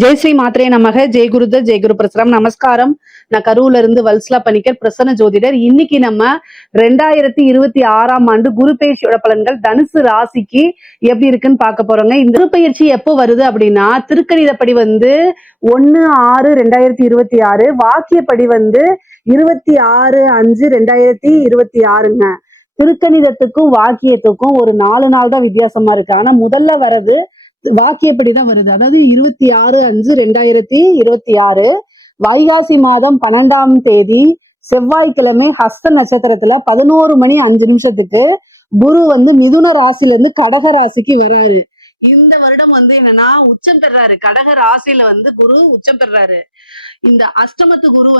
ஜெய் ஸ்ரீ மாத்ரே நமக. ஜெய் குருதர், ஜெய் குரு பிரசரம். நமஸ்காரம். நான் கரூர்ல இருந்து வல்சலா பணிக்கர், பிரசன்ன ஜோதிடர். இன்னைக்கு நம்ம 2026ஆம் ஆண்டு குரு பயிற்சியோட பலன்கள் தனுசு ராசிக்கு எப்படி இருக்குன்னு பார்க்க போறோங்க. இந்த குரு பயிற்சி எப்போ வருது அப்படின்னா, திருக்கணிதப்படி 1/6/2026, வாக்கியப்படி 26/5/2026ங்க. திருக்கணிதத்துக்கும் வாக்கியத்துக்கும் ஒரு 4 நாள் தான் வித்தியாசமா இருக்கு. ஆனா முதல்ல வர்றது வாக்கியப்படிதான் வருது. அதாவது 26/5/2026 வைகாசி மாதம் 12ஆம் தேதி செவ்வாய்க்கிழமை ஹஸ்த நட்சத்திரத்துல 11:05 குரு மிதுன ராசில இருந்து கடக ராசிக்கு வராரு. இந்த வருடம் என்னன்னா உச்சம் பெறாரு. கடக ராசியில குரு உச்சம் பெறாரு. இந்த அஷ்டமத்து குரு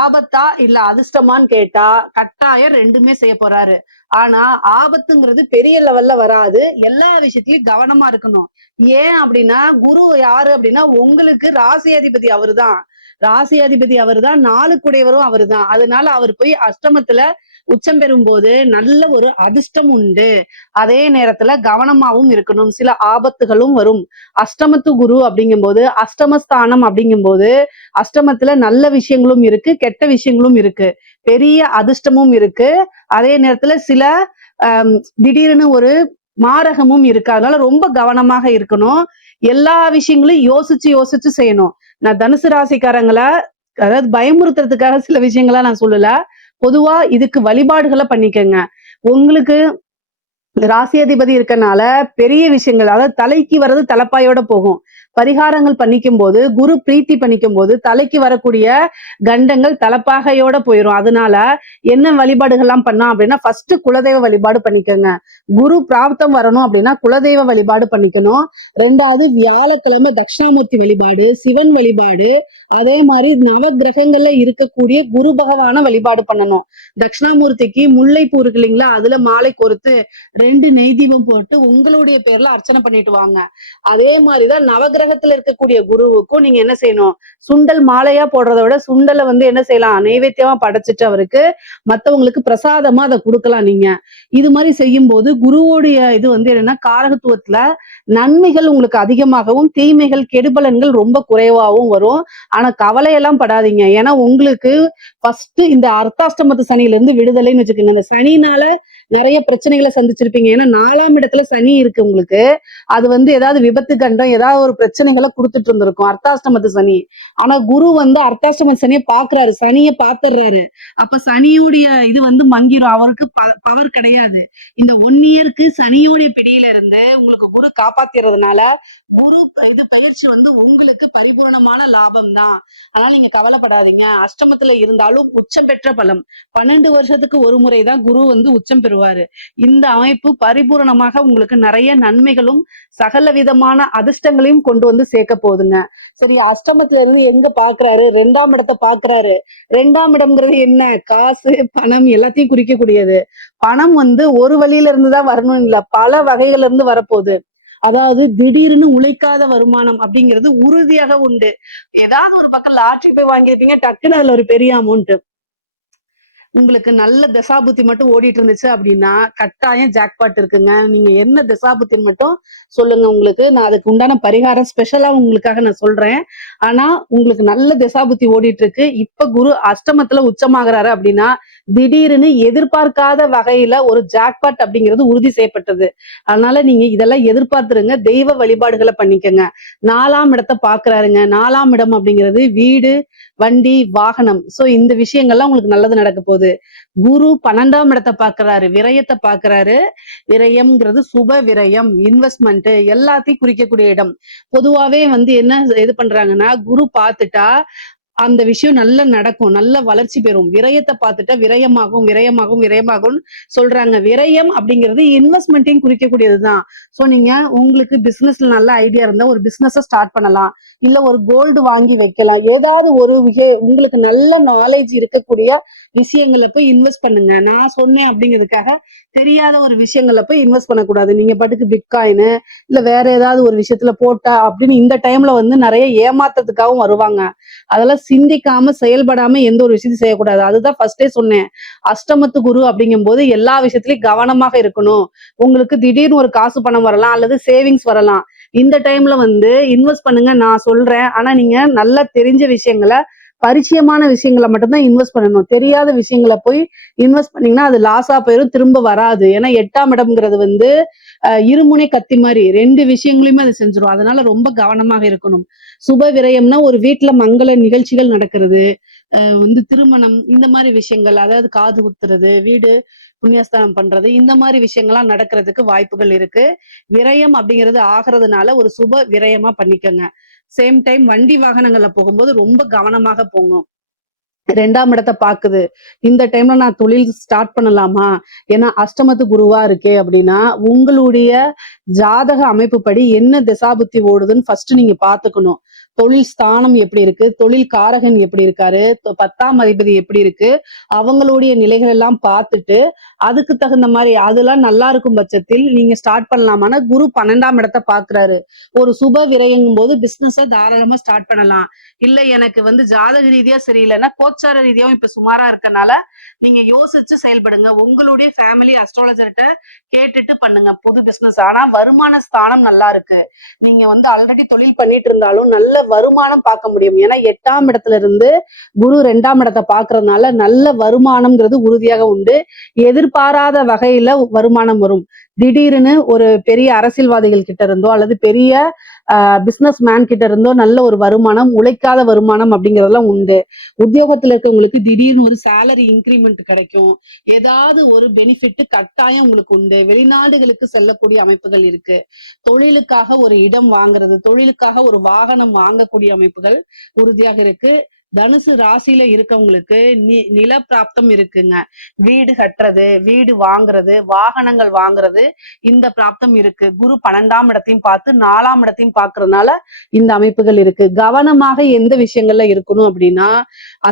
ஆபத்தா இல்ல அதிர்ஷ்டமான்னு கேட்டா கட்டாயம் ரெண்டுமே செய்ய போறாரு. ஆனா ஆபத்துங்கிறது பெரிய லெவல்ல வராது. எல்லா விஷயத்திலயும் கவனமா இருக்கணும். ஏன் அப்படின்னா குரு யாரு அப்படின்னா உங்களுக்கு ராசி அதிபதி அவருதான். ராசி அதிபதி அவருதான், 4 குடையவரும் அவருதான். அதனால அவர் போய் அஷ்டமத்துல உச்சம் பெறும் போது நல்ல ஒரு அதிர்ஷ்டம் உண்டு. அதே நேரத்துல கவனமாவும் இருக்கணும். சில ஆபத்துகளும் வரும். அஷ்டமத்து குரு அப்படிங்கும்போது, அஷ்டமஸ்தானம் அப்படிங்கும்போது அஷ்டமத்துல நல்ல விஷயங்களும் இருக்கு, கெட்ட விஷயங்களும் இருக்கு, பெரிய அதிர்ஷ்டமும் இருக்கு. அதே நேரத்துல சில திடீர்னு ஒரு மாரகமும் இருக்கு. அதனால ரொம்ப கவனமாக இருக்கணும். எல்லா விஷயங்களையும் யோசிச்சு செய்யணும். நான் தனுசு ராசிக்காரங்களை அதாவது பயமுறுத்துறதுக்காக சில விஷயங்களா நான் சொல்லல. பொதுவா இதுக்கு வழிபாடுகளை பண்ணிக்கங்க. உங்களுக்கு ராசியாதிபதி இருக்கனால பெரிய விஷயங்கள், அதாவது தலைக்கு வர்றது தலைப்பாயோட போகும். பரிகாரங்கள் பண்ணிக்கும் போது, குரு பிரீத்தி பண்ணிக்கும் போது தலைக்கு வரக்கூடிய கண்டங்கள் தலைப்பாகையோட போயிடும். அதனால என்ன வழிபாடுகள்லாம் பண்ணா அப்படின்னா, ஃபர்ஸ்ட் குலதெய்வ வழிபாடு பண்ணிக்கோங்க. குரு பிராப்தம் வரணும் அப்படின்னா குலதெய்வ வழிபாடு பண்ணிக்கணும். 2வது வியாழக்கிழமை தட்சிணாமூர்த்தி வழிபாடு, சிவன் வழிபாடு, அதே மாதிரி நவ கிரகங்கள்ல இருக்கக்கூடிய குரு பகவான வழிபாடு பண்ணணும். தட்சிணாமூர்த்திக்கு முல்லைப்பூ இருக்கு இல்லைங்களா, அதுல மாலை கோர்த்து 2 நெய் தீபம் போட்டு உங்களுடைய பேர்ல அர்ச்சனை பண்ணிட்டு வாங்க. அதே மாதிரிதான் நவகிரகத்துல இருக்கக்கூடிய குருவுக்கும் நீங்க என்ன செய்யணும், சுண்டல் மாலையா போடுறத விட சுண்டலை என்ன செய்யலாம், நைவேத்தியமா படைச்சிட்டு அவருக்கு மத்தவங்களுக்கு பிரசாதமா அதை கொடுக்கலாம். நீங்க இது மாதிரி செய்யும் போது குருவோடைய இது என்னன்னா காரகத்துவத்துல நன்மைகள் உங்களுக்கு அதிகமாகவும் தீமைகள் கெடுபலன்கள் ரொம்ப குறைவாகவும் வரும். ஆனா கவலையெல்லாம் படாதீங்க. ஏன்னா உங்களுக்கு ஃபர்ஸ்ட் இந்த அர்த்தாஷ்டமத்து சனியில இருந்து விடுதலைன்னு வச்சுக்கோங்க. இந்த சனினால நிறைய பிரச்சனைகளை சந்திச்சிருப்பீங்க. ஏன்னா 4ஆம் இடத்துல சனி இருக்கு உங்களுக்கு. அது ஏதாவது விபத்து கண்டம், ஏதாவது ஒரு பிரச்சனைகளை கொடுத்துட்டு இருந்திருக்கும் அர்த்தாஷ்டமத்து சனி. ஆனா குரு அர்த்தாஷ்டமத்து சனியை பாக்குறாரு, சனியை பாத்துறாரு. அப்ப சனியுடைய இது மங்கிரும். அவருக்கு பவர் கிடையாது. இந்த 1 இயருக்கு சனியோடைய பிடியில இருந்து உங்களுக்கு குரு காப்பாத்திறதுனால குரு இது பயிற்சி உங்களுக்கு பரிபூர்ணமான லாபம் தான். அதனால நீங்க கவலைப்படாதீங்க. அஷ்டமத்துல இருந்தாலும் உச்சம் பெற்ற பலம். 12 வருஷத்துக்கு ஒரு முறைதான் குரு உச்சம் பெறுவாரு. இந்த அமைப்பு பரிபூரணமாக உங்களுக்கு நிறைய நன்மைகளும் சகல விதமான அதிர்ஷ்டங்களையும் கொண்டு சேர்க்க போகுதுங்க. சரி, அஷ்டமத்துல இருந்து எங்க பாக்குறாரு, 2ஆம் இடத்தை பாக்குறாரு. 2ஆம் இடம்ங்கிறது என்ன, காசு பணம் எல்லாத்தையும் குறிக்கக்கூடியது. பணம் ஒரு வழியில இருந்துதான் வரணும் இல்ல, பல வகைகள்ல இருந்து வரப்போகுது. அதாவது திடீர்னு உழைக்காத வருமானம் அப்படிங்கிறது உறுதியாக உண்டு. ஏதாவது ஒரு பக்கம் லாட்ரி போய் வாங்கியிருப்பீங்க, டக்குன்னு அதுல ஒரு பெரிய அமௌண்ட். உங்களுக்கு நல்ல தசாபுத்தி மட்டும் ஓடிட்டு இருந்துச்சு அப்படின்னா கட்டாயம் ஜாக்பாட் இருக்குங்க. நீங்க என்ன தசாபுத்தின்னு மட்டும் சொல்லுங்க. உங்களுக்கு நான் அதுக்கு உண்டான பரிகாரம் ஸ்பெஷலா உங்களுக்காக நான் சொல்றேன். ஆனா உங்களுக்கு நல்ல தசாபுத்தி ஓடிட்டு இருக்கு. இப்ப குரு அஷ்டமத்துல உச்சமாகறாரு அப்படின்னா திடீர்னு எதிர்பார்க்காத வகையில ஒரு ஜாக்பாட் அப்படிங்கிறது உறுதி செய்யப்பட்டது. அதனால நீங்க இதெல்லாம் எதிர்பார்த்துருங்க. தெய்வ வழிபாடுகளை பண்ணிக்கங்க. 4ஆம் இடத்தை பாக்குறாருங்க. 4ஆம் இடம் அப்படிங்கிறது வீடு, வண்டி, வாகனம். சோ இந்த விஷயங்கள்லாம் உங்களுக்கு நல்லது நடக்க போகுது. குரு 12ஆம் இடத்தை பாக்குறாரு, விரயத்தை பாக்குறாரு. விரயம்ங்கிறது சுப விரயம், இன்வெஸ்ட்மெண்ட் எல்லாத்தையும் குறிக்கக்கூடிய இடம். பொதுவாவே என்ன இது பண்றாங்கன்னா, குரு பார்த்துட்டா அந்த விஷயம் நல்லா நடக்கும், நல்ல வளர்ச்சி பெறும். விரயத்தை பார்த்துட்டா விரயமாகும் விரயமாகும் விரயமாகும் சொல்றாங்க. விரயம் அப்படிங்கிறது இன்வெஸ்ட்மெண்ட்டையும் குறிக்கக்கூடியதுதான். சோ நீங்க உங்களுக்கு பிசினஸ்ல நல்ல ஐடியா இருந்தா ஒரு பிசினஸ் ஸ்டார்ட் பண்ணலாம், இல்ல ஒரு கோல்டு வாங்கி வைக்கலாம். ஏதாவது ஒரு உங்களுக்கு நல்ல நாலேஜ் இருக்கக்கூடிய விஷயங்களை போய் இன்வெஸ்ட் பண்ணுங்க. நான் சொன்னேன் அப்படிங்கிறதுக்காக தெரியாத ஒரு விஷயங்கள்ல போய் இன்வெஸ்ட் பண்ணக்கூடாது. நீங்க பாட்டுக்கு பிட்காயின் இல்ல வேற ஏதாவது ஒரு விஷயத்துல போட்டா அப்படின்னு இந்த டைம்ல நிறைய ஏமாத்தத்துக்காகவும் வருவாங்க. அதெல்லாம் சிந்திக்காம செயல்படாம எந்த ஒரு விஷயத்தையும் செய்யக்கூடாது. அதுதான் ஃபர்ஸ்டே சொன்னேன். அஷ்டமத்து குரு அப்படிங்கும் போது எல்லா விஷயத்திலயும் கவனமாக இருக்கணும். உங்களுக்கு திடீர்னு ஒரு காசு பணம் வரலாம், அல்லது சேவிங்ஸ் வரலாம். இந்த டைம்ல வந்து இன்வெஸ்ட் பண்ணுங்க நான் சொல்றேன். ஆனா நீங்க நல்லா தெரிஞ்ச விஷயங்களை, பரிச்சயமான விஷயங்களை மட்டும்தான் இன்வெஸ்ட் பண்ணணும். தெரியாத விஷயங்களை போய் இன்வெஸ்ட் பண்ணீங்கன்னா அது லாஸா போயிரும், திரும்ப வராது. ஏன்னா 8ஆம் இடம்ங்கிறது வந்து இருமுனை கத்தி மாதிரி 2 விஷயங்களையுமே அது செஞ்சிரும். அதனால ரொம்ப கவனமாக இருக்கணும். சுப விரயம்னா ஒரு வீட்டுல மங்கள நிகழ்ச்சிகள் நடக்கிறது, வந்து திருமணம், இந்த மாதிரி விஷயங்கள், அதாவது காது குத்துறது, வீடு புண்ணியஸ்தானம் பண்றது, இந்த மாதிரி விஷயங்கள்லாம் நடக்கிறதுக்கு வாய்ப்புகள் இருக்கு. விரயம் அப்படிங்கிறது ஆகிறதுனால ஒரு சுப விரயமா பண்ணிக்கோங்க. சேம் டைம் வண்டி வாகனங்கள்ல போகும்போது ரொம்ப கவனமாக போங்க. 2ஆம் இடத்தை பாக்குது. இந்த டைம்ல நான் தொழில் ஸ்டார்ட் பண்ணலாமா? ஏன்னா அஷ்டமத்து குருவா இருக்கே அப்படின்னா, உங்களுடைய ஜாதக அமைப்பு படி என்ன திசாபுத்தி ஓடுதுன்னு ஃபர்ஸ்ட் நீங்க பாத்துக்கணும். தொழில் ஸ்தானம் எப்படி இருக்கு, தொழில் காரகன் எப்படி இருக்காரு, 10ஆம் அதிபதி எப்படி இருக்கு, அவங்களுடைய நிலைகள் எல்லாம் பார்த்துட்டு அதுக்கு தகுந்த மாதிரி அதெல்லாம் நல்லா இருக்கும் பட்சத்தில் நீங்க ஸ்டார்ட் பண்ணலாமான்னா, குரு 12ஆம் இடத்தை பாக்குறாரு. ஒரு சுப விரயங்கும் போது பிசினஸ தாராளமா ஸ்டார்ட் பண்ணலாம். இல்ல எனக்கு வந்து ஜாதக ரீதியா சரியில்லைன்னா கோச்சார ரீதியாவும் இப்ப சுமாரா இருக்கனால நீங்க யோசிச்சு செயல்படுங்க. உங்களுடைய ஃபேமிலி அஸ்ட்ராலஜர்கிட்ட கேட்டுட்டு பண்ணுங்க புது பிசினஸ். ஆனா வருமான ஸ்தானம் நல்லா இருக்கு. நீங்க வந்து ஆல்ரெடி தொழில் பண்ணிட்டு இருந்தாலும் நல்ல வருமானம் பார்க்க முடியும். ஏன்னா 8ஆம் இடத்துல இருந்து குரு 2ஆம் இடத்தை பாக்குறதுனால நல்ல வருமானம்ங்கிறது உறுதியாக உண்டு. எதிர்பாராத வகையில வருமானம் வரும். திடீர்னு ஒரு பெரிய அரசியல்வாதிகள் கிட்ட இருந்தோ அல்லது பெரிய பிசினஸ் மேன் கிட்ட இருந்தோ நல்ல ஒரு வருமானம், உழைக்காத வருமானம் அப்படிங்கறதெல்லாம் உண்டு. உத்தியோகத்துல இருக்கவங்களுக்கு திடீர்னு ஒரு சேலரி இன்கிரிமெண்ட் கிடைக்கும். ஏதாவது ஒரு பெனிஃபிட் கட்டாயம் உங்களுக்கு உண்டு. வெளிநாடுகளுக்கு செல்லக்கூடிய அமைப்புகள் இருக்கு. தொழிலுக்காக ஒரு இடம் வாங்குறது, தொழிலுக்காக ஒரு வாகனம் வாங்கக்கூடிய அமைப்புகள் உறுதியாக இருக்கு. தனுசு ராசியில இருக்கவங்களுக்கு நில பிராப்தம் இருக்குங்க. வீடு கட்டுறது, வீடு வாங்குறது, வாகனங்கள் வாங்குறது, இந்த பிராப்தம் இருக்கு. குரு 12ஆம் இடத்தையும் பார்த்து 4ஆம் இடத்தையும் பார்க்கறதுனால இந்த அமைப்புகள் இருக்கு. கவனமாக எந்த விஷயங்கள்ல இருக்கணும் அப்படின்னா,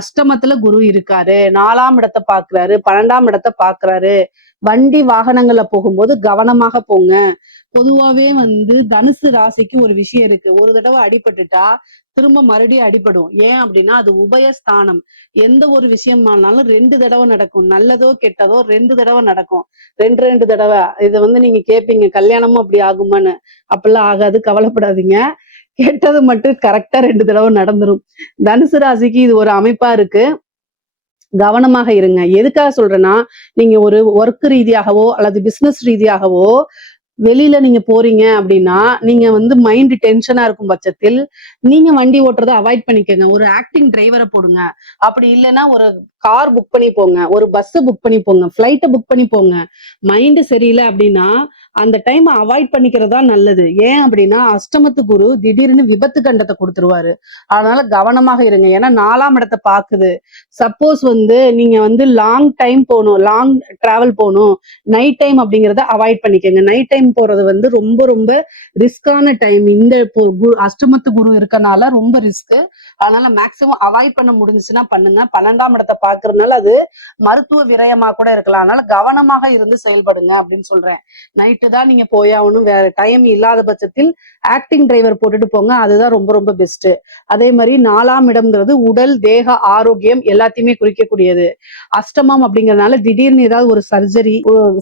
அஷ்டமத்துல குரு இருக்காரு, 4ஆம் இடத்தை பாக்குறாரு, 12ஆம் இடத்தை பாக்குறாரு. வண்டி வாகனங்கள்ல போகும்போது கவனமாக போங்க. பொதுவாவே வந்து தனுசு ராசிக்கு ஒரு விஷயம் இருக்கு. ஒரு தடவை அடிபட்டுட்டா திரும்ப மறுபடியும் அடிபடும். ஏன் அப்படின்னா அது உபயஸ்தானம். எந்த ஒரு விஷயமானாலும் 2 தடவை நடக்கும். நல்லதோ கெட்டதோ 2 தடவை நடக்கும். 2 தடவை. இதை வந்து நீங்க கேட்பீங்க, கல்யாணமும் அப்படி ஆகுமான்னு. அப்படிலாம் ஆகாது, கவலைப்படாதீங்க. கெட்டது மட்டும் கரெக்டா 2 தடவை நடந்துரும். தனுசு ராசிக்கு இது ஒரு அமைப்பா இருக்கு. கவனமாக இருங்க. எதுக்காக சொல்றேன்னா, நீங்க ஒரு ஒர்க் ரீதியாகவோ அல்லது பிசினஸ் ரீதியாகவோ வெளியில நீங்க போறீங்க அப்படின்னா, நீங்க வந்து மைண்ட் டென்ஷனா இருக்கும் பட்சத்தில் நீங்க வண்டி ஓட்டுறதை அவாய்ட் பண்ணிக்கங்க. ஒரு ஆக்டிங் டிரைவரை போடுங்க. அப்படி இல்லைன்னா ஒரு கார் புக் பண்ணி போங்க, ஒரு பஸ் புக் பண்ணி போங்க, ஃபிளைட்டை புக் பண்ணி போங்க. மைண்ட் சரியில்லை அப்படின்னா அந்த டைம் அவாய்ட் பண்ணிக்கிறது தான் நல்லது. ஏன் அப்படின்னா அஷ்டமத்து குரு திடீர்னு விபத்து கண்டத்தை கொடுத்துருவாரு. அதனால கவனமாக இருங்க. ஏன்னா 4ஆம் இடத்தை பாக்குது. சப்போஸ் வந்து நீங்க வந்து லாங் டைம் போகணும், லாங் டிராவல் போகணும், நைட் டைம் அப்படிங்கிறத அவாய்ட் பண்ணிக்கங்க. நைட் டைம் போறது வந்து ரொம்ப ரொம்ப ரிஸ்கான டைம். இந்த அஷ்டமத்து குரு இருக்கனால ரொம்ப ரிஸ்க். அதனால மேக்சிமம் அவாய்ட் பண்ண முடிஞ்சுச்சுன்னா பண்ணுங்க. 12ஆம் இடத்தை பாக்குறதுனால அது மருத்துவ விரயமா கூட இருக்கலாம். அதனால கவனமாக இருந்து செயல்படுங்க அப்படின்னு சொல்றேன். நைட்டு தான் நீங்க போயாகணும், வேற டைம் இல்லாத பட்சத்தில் ஆக்டிங் டிரைவர் போட்டுட்டு போங்க. அதுதான் ரொம்ப ரொம்ப பெஸ்ட். அதே மாதிரி 4ஆம் இடம்ங்கிறது உடல் தேக ஆரோக்கியம் எல்லாத்தையுமே குறிக்கக்கூடியது. அஷ்டமம் அப்படிங்கறதுனால திடீர்னு ஏதாவது ஒரு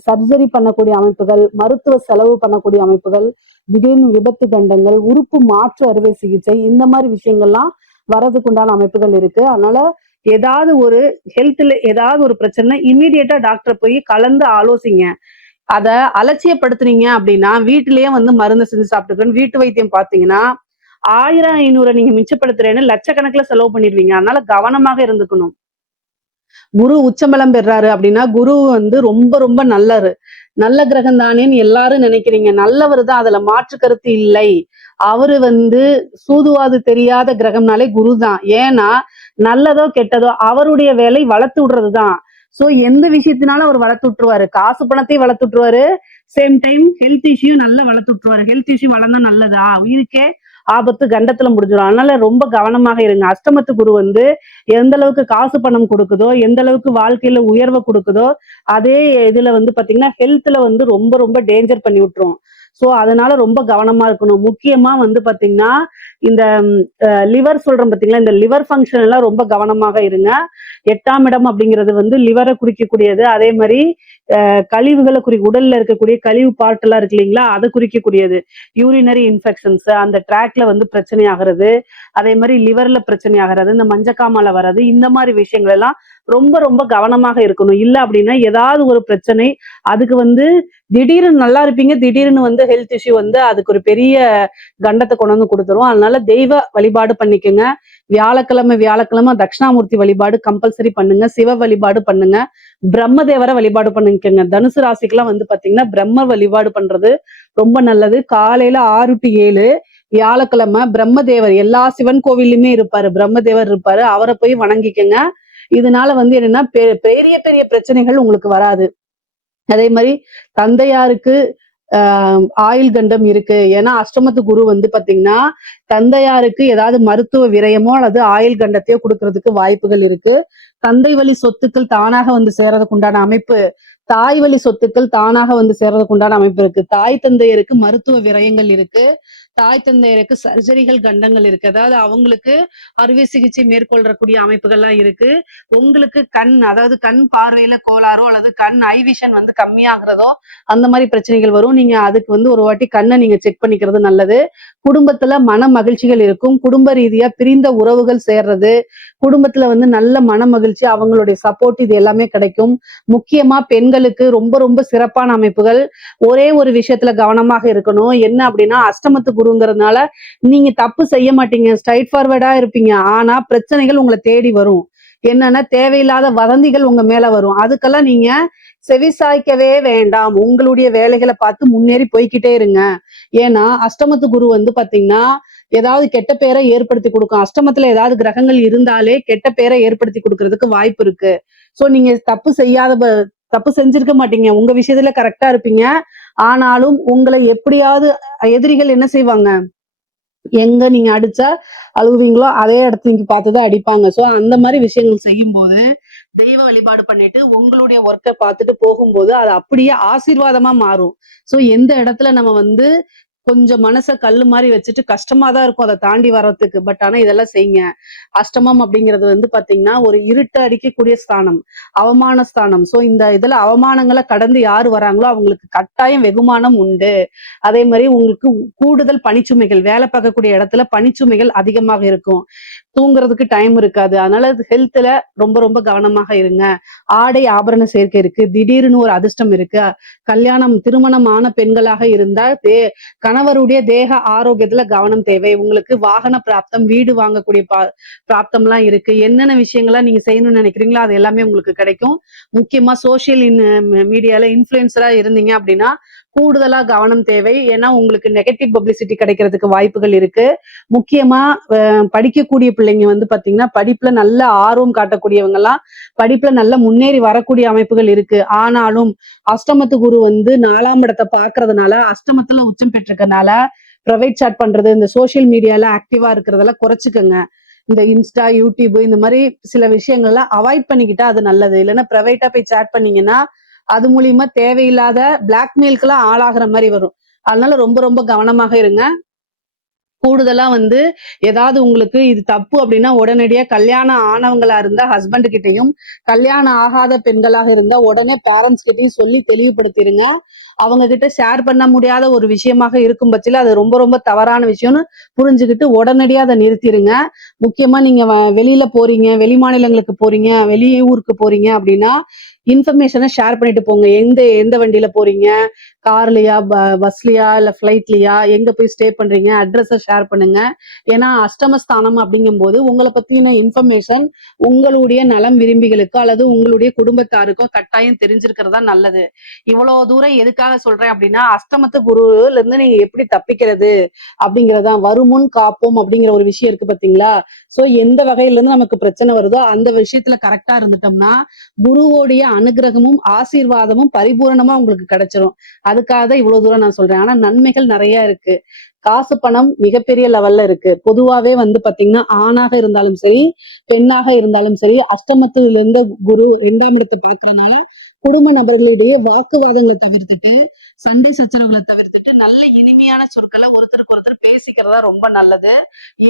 சர்ஜரி பண்ணக்கூடிய அமைப்புகள், மருத்துவ செலவு பண்ணக்கூடிய அமைப்புகள், திடீர்னு விபத்து கண்டங்கள், உறுப்பு மாற்று அறுவை சிகிச்சை, இந்த மாதிரி விஷயங்கள்லாம் வரதுக்கு உண்டான அமைப்புகள் இருக்கு. அதனால ஏதாவது ஒரு ஹெல்த்ல ஏதாவது ஒரு பிரச்சனை இமீடியட்டா டாக்டர் போய் கலந்து ஆலோசிங்க. அத அலட்சியப்படுத்துனீங்க அப்படின்னா வீட்டிலேயே வந்து மருந்து செஞ்சு சாப்பிட்டுக்கணும். வீட்டு வைத்தியம் பாத்தீங்கன்னா 1000 500 நீங்க மிச்சப்படுத்துறேன்னு லட்சக்கணக்குல செலவு பண்ணிடுவீங்க. அதனால கவனமாக இருந்துக்கணும். குரு உச்சபலம் பெறாரு அப்படின்னா குரு வந்து ரொம்ப ரொம்ப நல்ல கிரகம் தானேன்னு எல்லாரும் நினைக்கிறீங்க. நல்லவர் தான், அதுல மாற்று கருத்து இல்லை. அவரு வந்து சூதுவாது தெரியாத கிரகம்னாலே குரு தான். ஏன்னா நல்லதோ கெட்டதோ அவருடைய வேலை வளர்த்து விடுறதுதான். சோ எந்த விஷயத்தினாலும் அவர் வளர்த்து விட்டுருவாரு. காசு பணத்தையும் வளர்த்து விட்டுருவாரு. சேம் டைம் ஹெல்த் இஷ்யூ நல்லா வளர்த்து விட்டுருவாரு. ஹெல்த் இஷ்யூ வளர்ந்தா நல்லதா? உயிருக்கே ஆபத்து கண்டத்துல முடிஞ்சிடும். அதனால ரொம்ப கவனமாக இருங்க. அஷ்டமத்து குரு வந்து எந்த அளவுக்கு காசு பணம் கொடுக்குதோ, எந்த அளவுக்கு வாழ்க்கையில உயர்வை கொடுக்குதோ, அதே இதுல வந்து பாத்தீங்கன்னா ஹெல்த்ல வந்து ரொம்ப ரொம்ப டேஞ்சர் பண்ணி விட்டுரும். சோ அதனால ரொம்ப கவனமா இருக்கணும். முக்கியமா வந்து பாத்தீங்கன்னா இந்த லிவர் சொல்றோம் பாத்தீங்களா, இந்த லிவர் ஃபங்க்ஷன் எல்லாம் ரொம்ப கவனமாக இருங்க. 8ஆம் இடம் அப்படிங்கிறது வந்து லிவரை குறிக்கக்கூடியது. அதே மாதிரி கழிவுகளை உடல்ல இருக்கக்கூடிய கழிவு பார்ட் எல்லாம் இருக்கு இல்லைங்களா, அதை குறிக்கக்கூடியது. யூரினரி இன்ஃபெக்ஷன்ஸ் அந்த ட்ராக்ல வந்து பிரச்சனை ஆகிறது, அதே மாதிரி லிவர்ல பிரச்சனை ஆகிறது, இந்த மஞ்சக்காமால வர்றது, இந்த மாதிரி விஷயங்கள் எல்லாம் ரொம்ப ரொம்ப கவனமாக இருக்கணும். இல்ல அப்படின்னா ஏதாவது ஒரு பிரச்சனை, அதுக்கு வந்து திடீர்னு நல்லா இருப்பீங்க, திடீர்னு வந்து ஹெல்த் இஷ்யூ வந்து அதுக்கு ஒரு பெரிய கண்டத்தை கொண்டு வந்து கொடுத்துரும். அதனால தெய்வ வழிபாடு பண்ணிக்கோங்க. வியாழக்கிழமை வியாழக்கிழமை தட்சிணாமூர்த்தி வழிபாடு கம்பல்சரி பண்ணுங்க. சிவ வழிபாடு பண்ணுங்க. பிரம்மதேவரை வழிபாடு பண்ணிக்கோங்க. தனுசு ராசிக்கெல்லாம் வந்து பாத்தீங்கன்னா பிரம்ம வழிபாடு பண்றது ரொம்ப நல்லது. காலையில 6 to 7 வியாழக்கிழமை பிரம்மதேவர் எல்லா சிவன் கோவிலுமே இருப்பாரு, பிரம்மதேவர் இருப்பாரு, அவரை போய் வணங்கிக்கங்க. இதனால வந்து என்னன்னா பெரிய பெரிய பிரச்சனைகள் உங்களுக்கு வராது. அதே மாதிரி தந்தையாருக்கு ஆயுள் கண்டம் இருக்கு. ஏன்னா அஷ்டமத்து குரு வந்து பாத்தீங்கன்னா தந்தையாருக்கு ஏதாவது மருத்துவ விரயமோ அல்லது ஆயுள் கண்டத்தையோ கொடுக்கறதுக்கு வாய்ப்புகள் இருக்கு. தந்தை வழி சொத்துக்கள் தானாக வந்து சேர்றதுக்கு உண்டான அமைப்பு, தாய் வழி சொத்துக்கள் தானாக வந்து சேர்றதுக்கு உண்டான அமைப்பு இருக்கு. தாய் தந்தையருக்கு மருத்துவ விரயங்கள் இருக்கு. தாய் தந்தையருக்கு சர்ஜரிகள் கண்டங்கள் இருக்கு. அதாவது அவங்களுக்கு அறுவை சிகிச்சை மேற்கொள்ளக்கூடிய அமைப்புகள்லாம் இருக்கு. உங்களுக்கு அதாவது கண் பார்வையில கோளாறோ அல்லது கண் ஐ விஷன் வந்து கம்மியாகிறதோ அந்த மாதிரி பிரச்சனைகள் வரும். நீங்க அதுக்கு வந்து ஒரு வாட்டி கண்ணை நீங்க செக் பண்ணிக்கிறது நல்லது. குடும்பத்துல மன மகிழ்ச்சிகள் இருக்கும். குடும்ப ரீதியா பிரிந்த உறவுகள் சேர்றது, குடும்பத்துல வந்து நல்ல மன மகிழ்ச்சி, அவங்களுடைய சப்போர்ட், இது எல்லாமே கிடைக்கும். முக்கியமா பெண்களுக்கு ரொம்ப ரொம்ப சிறப்பான அமைப்புகள். ஒரே ஒரு விஷயத்துல கவனமாக இருக்கணும். என்ன அப்படின்னா அஷ்டமத்து குருங்கிறதுனால நீங்க தப்பு செய்ய மாட்டீங்க, ஸ்ட்ரைட் ஃபார்வர்டா இருப்பீங்க. ஆனா பிரச்சனைகள் உங்களை தேடி வரும். என்னன்னா தேவையில்லாத வதந்திகள் உங்க மேல வரும். அதுக்கெல்லாம் நீங்க செவிசாய்க்கவே வேண்டாம். உங்களுடைய வேலைகளை பார்த்து முன்னேறி போய்கிட்டே இருங்க. ஏன்னா அஷ்டமத்து குரு வந்து பாத்தீங்கன்னா ஏதாவது கெட்ட பேரை ஏற்படுத்தி கொடுக்கும். அஷ்டமத்துல ஏதாவது கிரகங்கள் இருந்தாலே கெட்ட பேரை ஏற்படுத்தி கொடுக்கறதுக்கு வாய்ப்பு இருக்கு. சோ நீங்க தப்பு செஞ்சிருக்க மாட்டீங்க, உங்க விஷயத்துல கரெக்டா இருப்பீங்க. ஆனாலும் உங்களை எப்படியாவது எதிரிகள் என்ன செய்வாங்க, எங்க நீங்க அடிச்சா அழுகுவீங்களோ அதே இடத்துக்கு பார்த்துதான் அடிப்பாங்க. சோ அந்த மாதிரி விஷயங்கள் செய்யும் போது தெய்வ வழிபாடு பண்ணிட்டு உங்களுடைய ஒர்க்கை பார்த்துட்டு போகும்போது அது அப்படியே ஆசீர்வாதமா மாறும். சோ எந்த இடத்துல நம்ம வந்து கொஞ்சம் மனச கல்லு மாதிரி வச்சுட்டு கஷ்டமா தான் இருக்கும் அதை தாண்டி வர்றதுக்கு. பட் ஆனா இதெல்லாம் செய்யுங்க. அஷ்டமம் அப்படிங்கிறது வந்து பாத்தீங்கன்னா ஒரு இருட்டு அடிக்கக்கூடிய ஸ்தானம், அவமான ஸ்தானம். சோ இந்த இதுல அவமானங்களை கடந்து யாரு வராங்களோ அவங்களுக்கு கட்டாயம் வெகுமானம் உண்டு. அதே மாதிரி உங்களுக்கு கூடுதல் பணிச்சுமைகள், வேலை பார்க்கக்கூடிய இடத்துல பணிச்சுமைகள் அதிகமாக இருக்கும். தூங்குறதுக்கு டைம் இருக்காது. அதனால ஹெல்த்ல ரொம்ப ரொம்ப கவனமாக இருங்க. ஆடை ஆபரண சேர்க்கை இருக்கு, திடீர்னு ஒரு அதிர்ஷ்டம் இருக்கு. திருமணமான பெண்களாக இருந்தா கணவருடைய தேக ஆரோக்கியத்துல கவனம் தேவை. உங்களுக்கு வாகன பிராப்தம், வீடு வாங்கக்கூடிய பிராப்தம் எல்லாம் இருக்கு. என்னென்ன விஷயங்கள்லாம் நீங்க செய்யணும்னு நினைக்கிறீங்களோ அது எல்லாமே உங்களுக்கு கிடைக்கும். முக்கியமா சோசியல் மீடியால இன்ஃபுளுசரா இருந்தீங்க அப்படின்னா கூடுதலா கவனம் தேவை. ஏன்னா உங்களுக்கு நெகட்டிவ் பப்ளிசிட்டி கிடைக்கிறதுக்கு வாய்ப்புகள் இருக்கு. முக்கியமா படிக்கக்கூடிய பிள்ளைங்க வந்து பாத்தீங்கன்னா படிப்புல நல்ல ஆர்வம் காட்டக்கூடியவங்க எல்லாம் படிப்புல நல்ல முன்னேறி வரக்கூடிய அமைப்புகள் இருக்கு. ஆனாலும் அஷ்டமத்து குரு வந்து 4ஆம் இடத்தை பாக்குறதுனால, அஷ்டமத்துல உச்சம் பெற்றிருக்கனால பிரைவேட் சாட் பண்றது, இந்த சோசியல் மீடியால ஆக்டிவா இருக்கிறதெல்லாம் குறைச்சுக்கோங்க. இந்த இன்ஸ்டா, யூடியூப் இந்த மாதிரி சில விஷயங்கள்லாம் அவாய்ட் பண்ணிக்கிட்டா அது நல்லது. இல்லைன்னா பிரைவேட்டா போய் சாட் பண்ணீங்கன்னா அது மூலியமா தேவையில்லாத பிளாக்மெயிலுக்கெல்லாம் ஆளாகிற மாதிரி வரும். அதனால ரொம்ப ரொம்ப கவனமாக இருங்க. கூடுதலா வந்து ஏதாவது உங்களுக்கு இது தப்பு அப்படின்னா உடனடியா கல்யாணம் ஆனவங்களா இருந்தா ஹஸ்பண்ட் கிட்டையும், கல்யாணம் ஆகாத பெண்களாக இருந்தா உடனே பேரண்ட்ஸ் கிட்டையும் சொல்லி தெளிவுபடுத்திடுங்க. அவங்க கிட்ட ஷேர் பண்ண முடியாத ஒரு விஷயமாக இருக்கும் பட்சத்துல அது ரொம்ப ரொம்ப தவறான விஷயம்னு புரிஞ்சுக்கிட்டு உடனடியா அதை நிறுத்திடுங்க. முக்கியமா நீங்க வெளியில போறீங்க, வெளி மாநிலங்களுக்கு போறீங்க, வெளியூருக்கு போறீங்க அப்படின்னா இன்ஃபர்மேஷனை ஷேர் பண்ணிட்டு போங்க. எந்த எந்த வண்டியில போறீங்க, கார்லயா, பஸ்லயா, இல்ல பிளைட்லயா, எங்க போய் ஸ்டே பண்றீங்க, அட்ரஸ ஷேர் பண்ணுங்க. ஏன்னா அஷ்டமஸ்தானம் அப்படிங்கும் போது உங்களை பத்தின இன்ஃபர்மேஷன் உங்களுடைய நலம் விரும்பிகளுக்கோ அல்லது உங்களுடைய குடும்பத்தாருக்கோ கட்டாயம் தெரிஞ்சிருக்கிறதா நல்லது. இவ்வளவு தூரம் எதுக்காக சொல்றேன் அப்படின்னா அஷ்டமத்து குருல இருந்து நீங்க எப்படி தப்பிக்கிறது அப்படிங்கறதான். வருமுன் காப்போம் அப்படிங்கிற ஒரு விஷயம் இருக்கு பாத்தீங்களா. சோ எந்த வகையில இருந்து நமக்கு பிரச்சனை வருதோ அந்த விஷயத்துல கரெக்டா இருந்துட்டோம்னா குருவோடைய அனுகிரகமும் ஆசீர்வாதமும் பரிபூரணமா உங்களுக்கு கிடைச்சிரும். அதுக்காக தான் இவ்வளவு தூரம் நான் சொல்றேன். ஆனா நன்மைகள் நிறைய இருக்கு. காசு பணம் மிகப்பெரிய லெவல்ல இருக்கு. பொதுவாவே வந்து பாத்தீங்கன்னா ஆணாக இருந்தாலும் சரி, பெண்ணாக இருந்தாலும் சரி, அஷ்டமத்துல இருந்து குரு 2ஆம் இடத்தை பார்க்கறதுனால குடும்ப நபர்களிடையே வாக்குவாதங்களை தவிர்த்துட்டு, சண்டை சச்சரவுகளை தவிர்த்துட்டு, நல்ல இனிமையான சொற்களை ஒருத்தருக்கு ஒருத்தர் பேசிக்கிறதா ரொம்ப நல்லது.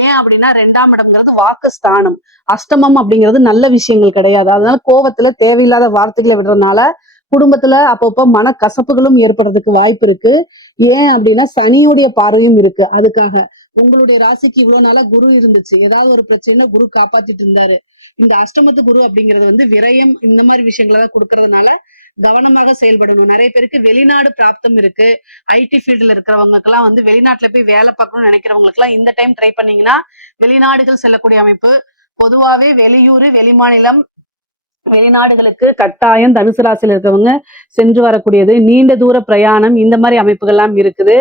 ஏன் அப்படின்னா 2ஆம் இடம்ங்கிறது வாக்கு ஸ்தானம். அஷ்டமம் அப்படிங்கிறது நல்ல விஷயங்கள் கிடையாது. அதனால கோவத்துல தேவையில்லாத வார்த்தைகளை விடுறதுனால குடும்பத்துல அப்பப்போ மனக்கசப்புகளும் ஏற்படுறதுக்கு வாய்ப்பு இருக்கு. ஏன் அப்படின்னா சனியுடைய பார்வையும் இருக்கு. அதுக்காக உங்களுடைய ராசிக்கு இவ்வளவு நாளா குரு இருந்துச்சு, ஏதாவது ஒரு பிரச்சனை குரு காப்பாத்திட்டு இருந்தாரு. இந்த அஷ்டமத்து குரு அப்படிங்கிறது வந்து விரயம் இந்த மாதிரி விஷயங்களை தான் கொடுக்கறதுனால கவனமாக செயல்படணும். நிறைய பேருக்கு வெளிநாடு பிராப்தம் இருக்கு. ஐடி ஃபீல்டுல இருக்கிறவங்களுக்கு எல்லாம் வந்து வெளிநாட்டுல போய் வேலை பார்க்கணும்னு நினைக்கிறவங்களுக்கு எல்லாம் இந்த டைம் ட்ரை பண்ணீங்கன்னா வெளிநாடுகள் செல்லக்கூடிய அமைப்பு. பொதுவாவே வெளியூர் வெளிமாநிலம் வெளிநாடுகளுக்கு கட்டாயம் தனுசு ராசியில இருக்கவங்க சென்று வரக்கூடியது. நீண்ட தூர பிரயாணம் இந்த மாதிரி அமைப்புகள் எல்லாம் இருக்குது.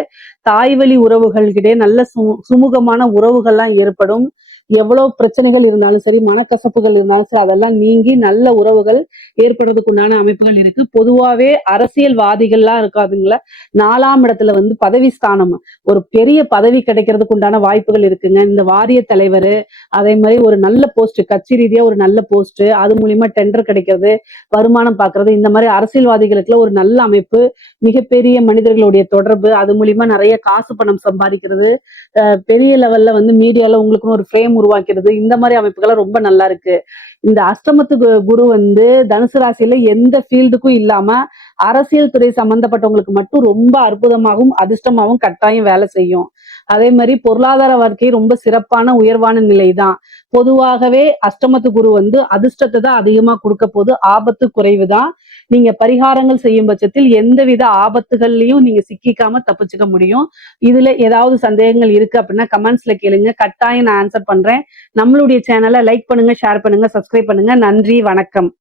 தாய் வழி உறவுகள்கிட்டே நல்ல சுமூகமான உறவுகள்லாம் ஏற்படும். எவ்வளவு பிரச்சனைகள் இருந்தாலும் சரி, மனக்கசப்புகள் இருந்தாலும் சரி, அதெல்லாம் நீங்கி நல்ல உறவுகள் ஏற்படுறதுக்கு உண்டான அமைப்புகள் இருக்கு. பொதுவாவே அரசியல்வாதிகள்லாம் இருக்காதுங்களா, 4ஆம் இடத்துல வந்து பதவி ஸ்தானம், ஒரு பெரிய பதவி கிடைக்கிறதுக்கு உண்டான வாய்ப்புகள் இருக்குங்க. இந்த வாரிய தலைவர், அதே மாதிரி ஒரு நல்ல போஸ்ட், கட்சி ரீதியா ஒரு நல்ல போஸ்ட், அது மூலியமா டெண்டர் கிடைக்கிறது, வருமானம் பாக்குறது, இந்த மாதிரி அரசியல்வாதிகளுக்குள்ள ஒரு நல்ல அமைப்பு, மிகப்பெரிய மனிதர்களுடைய தொடர்பு, அது மூலியமா நிறைய காசு பணம் சம்பாதிக்கிறது, பெரிய லெவல்ல வந்து மீடியால உங்களுக்குன்னு ஒரு ஃப்ரேம் உருவாக்கிறது, இந்த மாதிரி அமைப்புகள்லாம் ரொம்ப நல்லா இருக்கு. இந்த அஷ்டமத்து குரு வந்து தனுசு ராசியில எந்த ஃபீல்டுக்கும் இல்லாம அரசியல் துறை சம்பந்தப்பட்டவங்களுக்கு மட்டும் ரொம்ப அற்புதமாகவும் அதிர்ஷ்டமாகவும் கட்டாயம் வேலை செய்யும். அதே மாதிரி பொருளாதார வாழ்க்கை ரொம்ப சிறப்பான உயர்வான நிலை தான். பொதுவாகவே அஷ்டமத்து குரு வந்து அதிர்ஷ்டத்தை தான் அதிகமா கொடுக்க போது, ஆபத்து குறைவு தான். நீங்க பரிகாரங்கள் செய்யும் பட்சத்தில் எந்தவித ஆபத்துகள்லயும் நீங்க சிக்கிக்காம தப்பிச்சுக்க முடியும். இதுல ஏதாவது சந்தேகங்கள் இருக்கு அப்படின்னா கமெண்ட்ஸ்ல கேளுங்க, கட்டாயம் நான் ஆன்சர் பண்றேன். நம்மளுடைய சேனலை லைக் பண்ணுங்க, ஷேர் பண்ணுங்க, சப்ஸ்கிரைப் பண்ணுங்க. நன்றி, வணக்கம்.